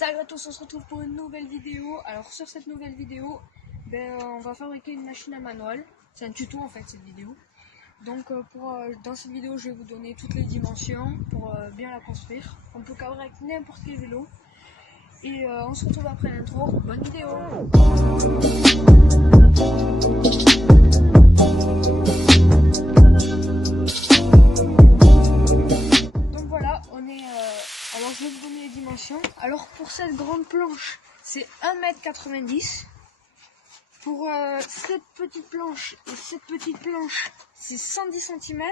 Salut à tous, on se retrouve pour une nouvelle vidéo. Alors sur cette nouvelle vidéo, on va fabriquer une machine à manuel. C'est un tuto en fait cette vidéo. Donc dans cette vidéo je vais vous donner toutes les dimensions pour bien la construire. On peut cabrer avec n'importe quel vélo. Et on se retrouve après l'intro. Bonne vidéo. Donc voilà, on est... alors je vais vous donner les dimensions. Alors pour cette grande planche, c'est 1,90 m. Pour cette petite planche et cette petite planche, c'est 110 cm.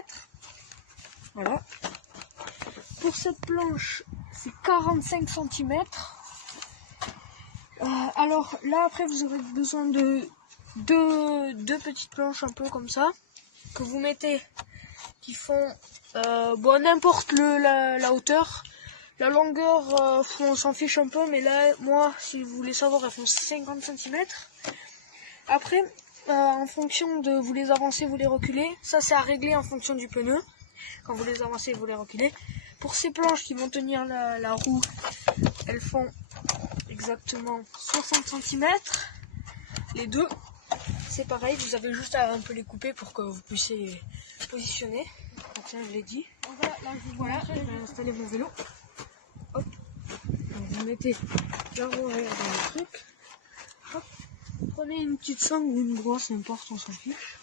Voilà. Pour cette planche, c'est 45 cm. Alors là, après, vous aurez besoin de deux petites planches un peu comme ça, que vous mettez, qui font n'importe la hauteur. La longueur, on s'en fiche un peu, mais là, moi, si vous voulez savoir, elles font 50 cm. Après, en fonction de vous les avancez, vous les reculez. Ça, c'est à régler en fonction du pneu. Quand vous les avancez, vous les reculez. Pour ces planches qui vont tenir la roue, elles font exactement 60 cm. Les deux, c'est pareil. Vous avez juste à un peu les couper pour que vous puissiez positionner. Donc, tiens, je l'ai dit. Voilà, je vais installer mon vélo. Hop. Donc, vous mettez la roue arrière dans le truc. Hop. Prenez une petite sangle ou une brosse, n'importe, on s'en fiche.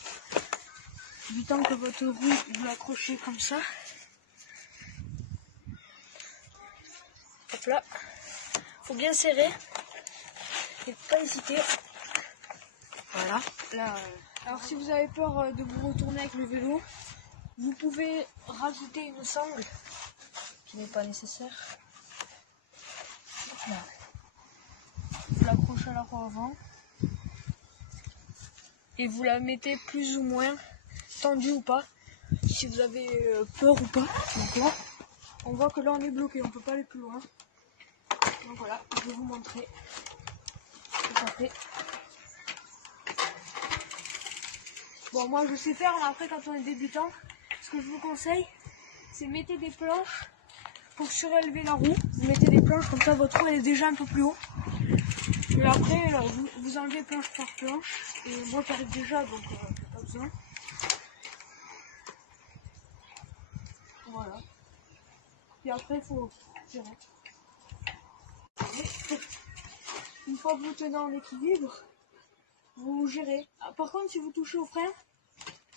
Du temps que votre roue, vous l'accrochez comme ça. Hop là. Faut bien serrer. Et pas hésiter. Voilà. Là, alors si vous avez peur de vous retourner avec le vélo, vous pouvez rajouter une sangle qui n'est pas nécessaire. Là. Vous l'accrochez à la roue avant. Et vous la mettez plus ou moins tendue ou pas, si vous avez peur ou pas. Donc là, on voit que là on est bloqué, on peut pas aller plus loin. Donc voilà, je vais vous montrer ce que ça fait. Bon, moi je sais faire, mais après quand on est débutant, ce que je vous conseille, c'est mettez des planches pour surélever la roue. Vous mettez des planches, comme ça votre roue elle est déjà un peu plus haut. Et après, vous enlevez planche par planche. Et moi j'arrive déjà, donc pas besoin. Voilà. Et après, il faut tirer. Une fois que vous tenez en équilibre, vous gérez. Par contre, si vous touchez au frein,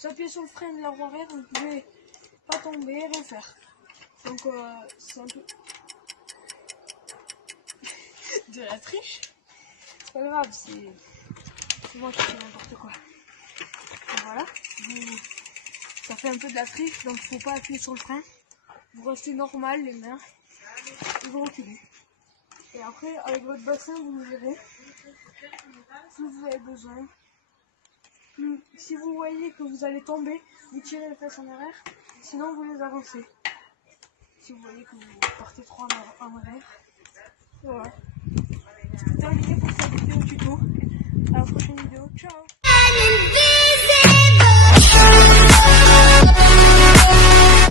vous appuyez sur le frein de la roue arrière, vous ne pouvez pas tomber, rien faire. Donc, c'est un peu de la triche. C'est pas grave, c'est moi qui fais n'importe quoi. Donc voilà, ça fait un peu de la triche, donc il ne faut pas appuyer sur le frein. Vous restez normal, les mains, et vous reculez. Et après, avec votre bassin, vous le gérez. Plus vous avez besoin. Si vous voyez que vous allez tomber, vous tirez les fesses en arrière. Sinon, vous les avancez. Si vous voyez que vous partez trop en arrière. Voilà. C'est terminé pour cette vidéo tuto. À la prochaine vidéo.